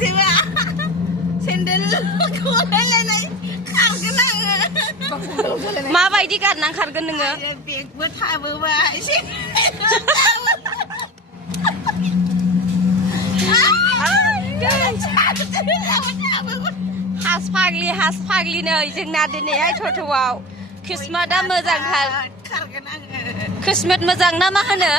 siapa sendal kau lelai karena माबायदि गारना खारगोन नोङो beg buat apa bah sih हास फाग्लि नै जोंना दिनैहाय थथ'आव किस्मतआ मोजांथार किस्मत मोजां ना मा होनो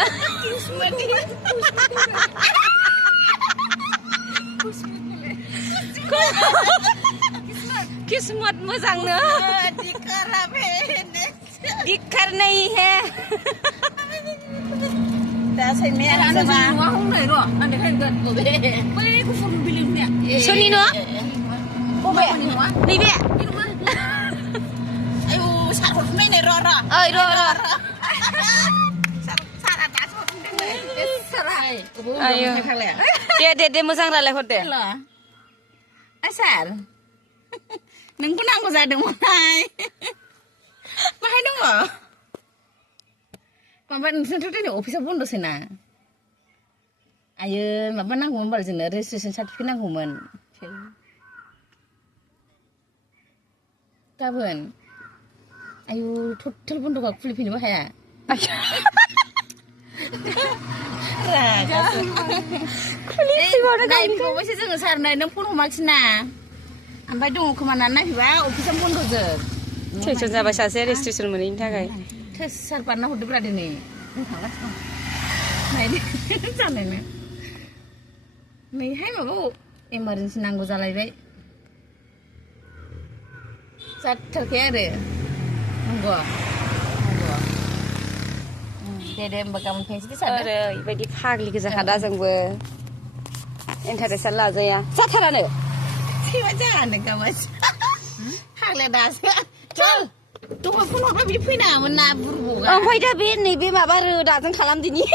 किस्मत मोजांनो दिक्कार नहीं है dah saya merah sama Suni no Kobe ni be ayo sarut mana rora oi ro sarut asal serai ayo de मोजां रायलाय हरदे asal nengku nangku zadung mahai mahai dong lo Mama nonton ini office pun dosen na. Ayo, mama nanggumun baru jenar registration certificate nanggumun. Kapan? Ayo, total pun doa Filipina bahaya. Nah, ini kau masih jangan sarnai nempun rumah cina. Ampai dong kemana nanti bah office pun dosen. Cecok sama saya registration mana ini takai. Sar panah udah berada nih. Nah ini sana nih. Nih hai mau emergency nanggu jalai deh. Saat terkere. Nunggu. Dede bakal pensi sana. Ibadah pagli kita kada jengbo. Interest lah aja. Satarane. Siapa jangan deh kawas. Hagla das. Col. Tuh pun apa beli pina mana burbu kan? Oh, dah be ni be maba rodaजों खालामदिनि.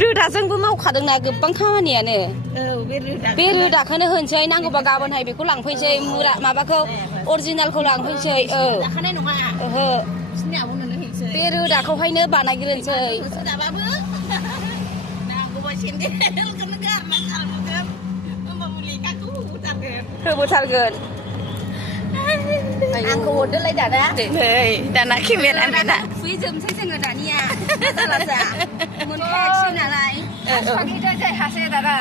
रोदाजों बो मावखादों ना गोबां खामानियानो. बे रोदाखौनो होनसै नांगौबा गाबोनहाय बेखौ लांफैसै मुरा माबाखौ अरिजिनालखौ लांफैसै लाखानाय नङा ओहो बिसिनि आब'नोनो हैसै बे रोदाखौहायनो बानायग्रोनोसै दाबाबो नांगौबा सेन्देलखौनो गारना गारबोगोन होमबा मुलिखाखौ होबोथारगोन आंखौ हरदोलाय दाना नै दाना केमेरा बेना फुइजोबसै जोङो दानिया जालाजा मोनखायाखिसै नालाय सागिदो जाय हासै दादा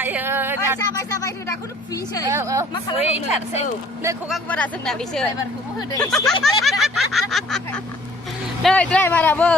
आयो जाबाय रोदाखौनो फुइसै मा खालामथारसै नै खगा गुवारा जोंना बिसोर ड्राइभारखौबो होदो नै ड्राइभाराबो